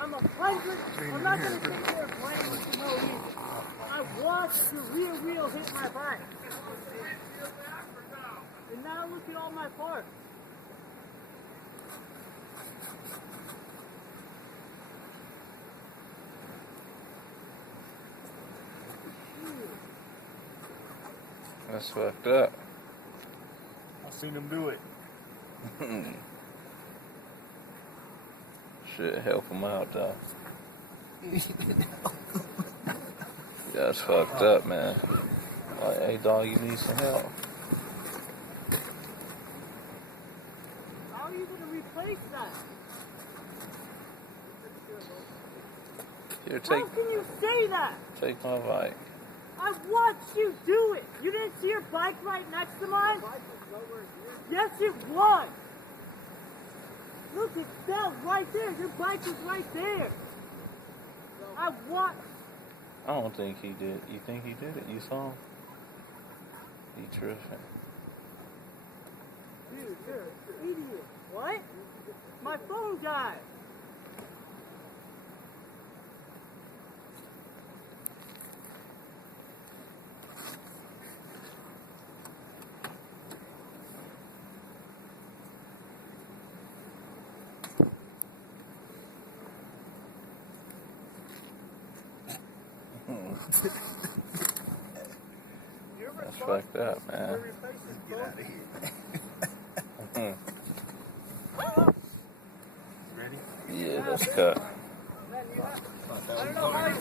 I'm 100. I'm not going to sit there and blame you for no reason. I watched your rear wheel hit my bike. And now look at all my parts. That's fucked up. I seen him do it. Shit, help him out, though. That's fucked up, man. Like, hey, dog, you need some help. How are you going to replace that? Here, How can you say that? take my bike. I watched you do it. You didn't see your bike right next to mine? Yes, it was. Look, it's that right there. Your bike is right there. I watched. I don't think he did. You think he did it? You saw him? He tripping. Dude, you're an idiot. What? My phone died. That's fucked up, man. Get out of here. Ready? Yeah, that's cut. I don't know how you